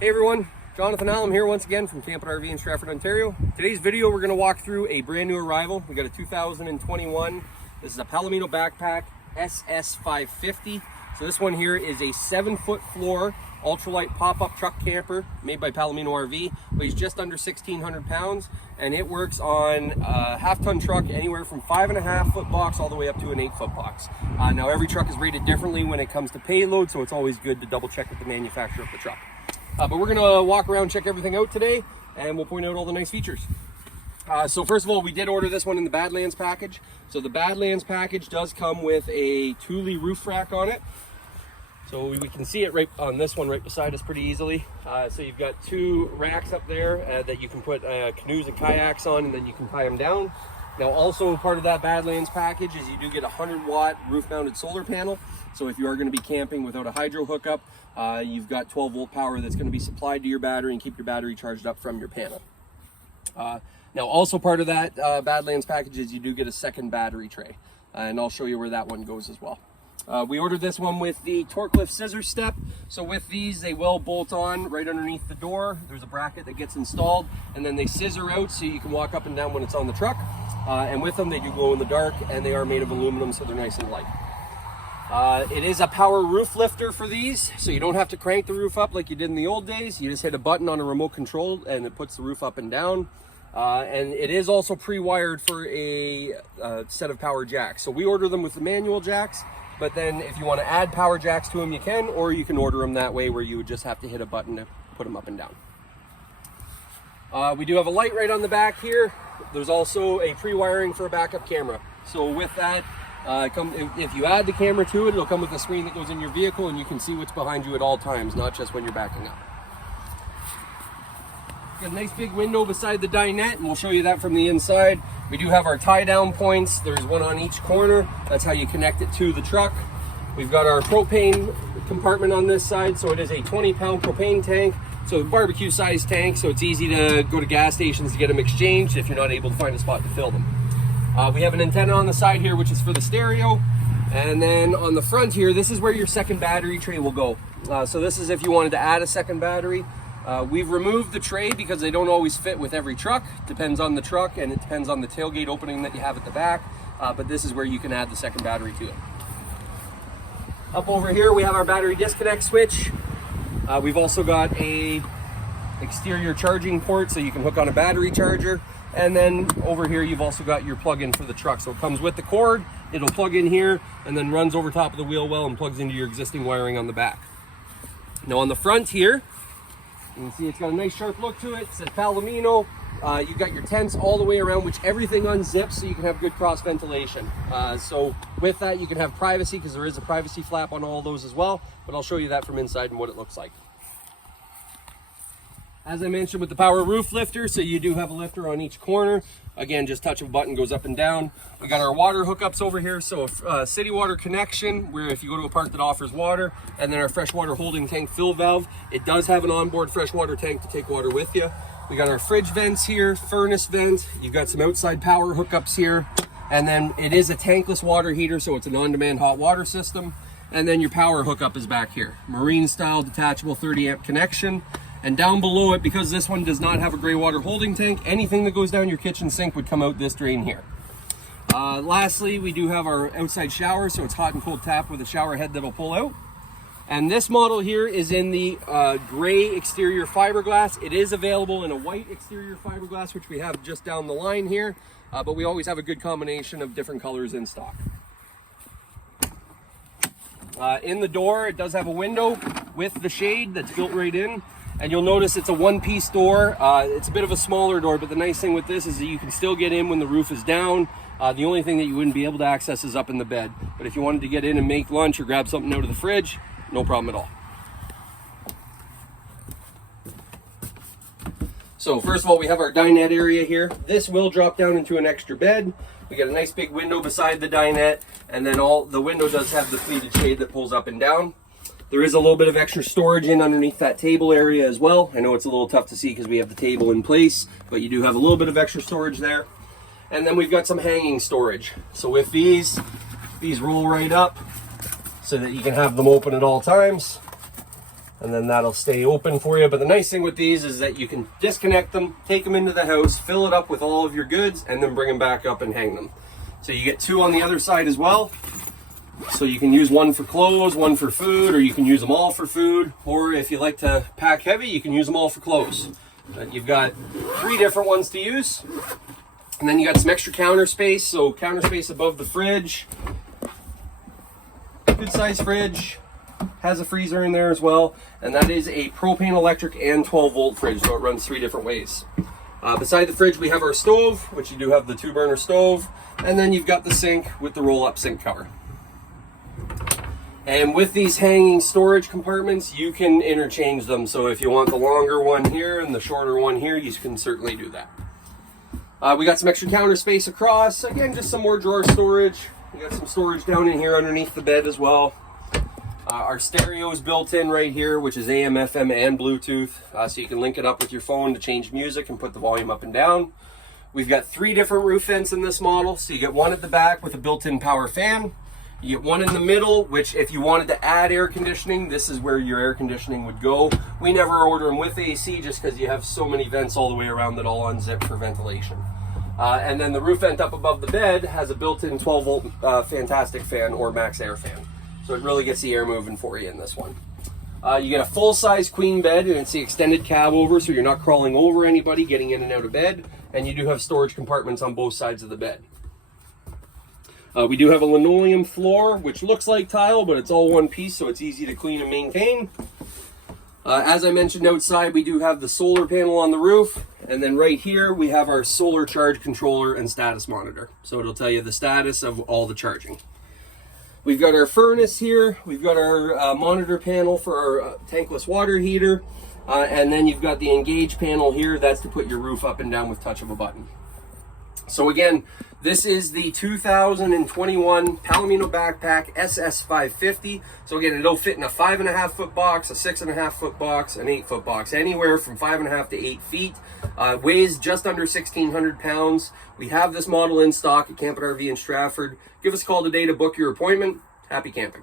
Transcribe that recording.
Hey everyone, Jonathan Allen here once again from Camp and RV in Stratford, Ontario. Today's video we're going to walk through a brand new arrival. We got a 2021. This is a Palomino backpack SS550. So this one here is a 7-foot floor ultralight pop-up truck camper made by Palomino RV. Weighs just under 1,600 pounds and it works on a half-ton truck anywhere from 5.5-foot box all the way up to an 8-foot box. Now every truck is rated differently when it comes to payload, so it's always good to double check with the manufacturer of the truck. But we're gonna walk around, check everything out today, and we'll point out all the nice features. So first of all, we did order this one in the Badlands package. So the Badlands package does come with a Thule roof rack on it. So we can see it right on this one right beside us pretty easily. So you've got 2 racks up there that you can put canoes and kayaks on, and then you can tie them down. Now also part of that Badlands package is you do get a 100-watt roof-mounted solar panel. So if you are going to be camping without a hydro hookup, you've got 12-volt power that's going to be supplied to your battery and keep your battery charged up from your panel. Now also part of that Badlands package is you do get a second battery tray, and I'll show you where that one goes as well. We ordered this one with the torque lift scissor step. So with these, they will bolt on right underneath the door. There's a bracket that gets installed, and then they scissor out so you can walk up and down when it's on the truck. And with them, they do glow in the dark, and they are made of aluminum, so they're nice and light. It is a power roof lifter for these, so you don't have to crank the roof up like you did in the old days. You just hit a button on a remote control and it puts the roof up and down. And it is also pre-wired for a set of power jacks. So we order them with the manual jacks, but then if you want to add power jacks to them, you can, or you can order them that way where you would just have to hit a button to put them up and down. We do have a light right on the back here. There's also a pre-wiring for a backup camera. So with that, if you add the camera to it, it'll come with a screen that goes in your vehicle and you can see what's behind you at all times, not just when you're backing up. Got a nice big window beside the dinette, and we'll show you that from the inside. We do have our tie-down points. There's one on each corner. That's how you connect it to the truck. We've got our propane compartment on this side, so it is a 20-pound propane tank. So a barbecue size tank, so it's easy to go to gas stations to get them exchanged if you're not able to find a spot to fill them. We have an antenna on the side here, which is for the stereo. And then on the front here, this is where your second battery tray will go. So this is if you wanted to add a second battery. We've removed the tray because they don't always fit with every truck. Depends on the truck, and it depends on the tailgate opening that you have at the back. But this is where you can add the second battery to it. Up over here, we have our battery disconnect switch. We've also got a exterior charging port, so you can hook on a battery charger. And then over here, you've also got your plug-in for the truck. So it comes with the cord, it'll plug in here, and then runs over top of the wheel well and plugs into your existing wiring on the back. Now on the front here, you can see it's got a nice sharp look to it. It says Palomino. You've got your tents all the way around, which everything unzips so you can have good cross ventilation. So with that, you can have privacy because there is a privacy flap on all those as well, but I'll show you that from inside and what it looks like. As I mentioned with the power roof lifter, so you do have a lifter on each corner. Again, just touch of a button, goes up and down. We got our water hookups over here, so a city water connection, where if you go to a park that offers water, and then our freshwater holding tank fill valve. It does have an onboard freshwater tank to take water with you. We got our fridge vents here, furnace vent. You've got some outside power hookups here, and then it is a tankless water heater, so it's an on-demand hot water system. And then your power hookup is back here. Marine style detachable 30 amp connection. And down below it, because this one does not have a gray water holding tank, anything that goes down your kitchen sink would come out this drain here. Lastly, we do have our outside shower, so it's hot and cold tap with a shower head that'll pull out. And this model here is in the gray exterior fiberglass. It is available in a white exterior fiberglass, which we have just down the line here, but we always have a good combination of different colors in stock. In the door, it does have a window with the shade that's built right in. And you'll notice it's a one-piece door. It's a bit of a smaller door, but the nice thing with this is that you can still get in when the roof is down. The only thing that you wouldn't be able to access is up in the bed. But if you wanted to get in and make lunch or grab something out of the fridge, no problem at all. So first of all, we have our dinette area here. This will drop down into an extra bed. We got a nice big window beside the dinette, and then the window does have the pleated shade that pulls up and down. There is a little bit of extra storage in underneath that table area as well. I know it's a little tough to see because we have the table in place, but you do have a little bit of extra storage there. And then we've got some hanging storage. So with these roll right up so that you can have them open at all times. and then that'll stay open for you. But the nice thing with these is that you can disconnect them, take them into the house, fill it up with all of your goods, and then bring them back up and hang them. So you get two on the other side as well. So you can use one for clothes, one for food, or you can use them all for food. Or if you like to pack heavy, you can use them all for clothes. But you've got 3 different ones to use. And then you got some extra counter space. So counter space above the fridge. Good size fridge. Has a freezer in there as well. And that is a propane, electric, and 12-volt fridge. So it runs 3 different ways. Beside the fridge, we have our stove, which you do have the 2-burner stove. And then you've got the sink with the roll-up sink cover. And with these hanging storage compartments, you can interchange them. So if you want the longer one here and the shorter one here, you can certainly do that. We got some extra counter space across. Again, just some more drawer storage. We got some storage down in here underneath the bed as well. Our stereo is built in right here, which is AM, FM, and Bluetooth. So you can link it up with your phone to change music and put the volume up and down. We've got 3 different roof vents in this model. So you get one at the back with a built-in power fan. You get one in the middle, which if you wanted to add air conditioning, this is where your air conditioning would go. We never order them with AC just because you have so many vents all the way around that all unzip for ventilation. And then the roof vent up above the bed has a built-in 12-volt Fantastic fan or Max Air fan. So it really gets the air moving for you in this one. You get a full-size queen bed, and it's the extended cab over, so you're not crawling over anybody getting in and out of bed. And you do have storage compartments on both sides of the bed. We do have a linoleum floor, which looks like tile, but it's all one piece, so it's easy to clean and maintain. As I mentioned outside, we do have the solar panel on the roof. And then right here, we have our solar charge controller and status monitor. So it'll tell you the status of all the charging. We've got our furnace here. We've got our monitor panel for our tankless water heater. And then you've got the engage panel here. That's to put your roof up and down with touch of a button. So again, this is the 2021 Palomino Backpack SS550. So again, it'll fit in a 5.5-foot box, a 6.5-foot box, an 8-foot box, anywhere from 5.5 to 8 feet. Weighs just under 1,600 pounds. We have this model in stock at Camp RV in Stratford. Give us a call today to book your appointment. Happy camping.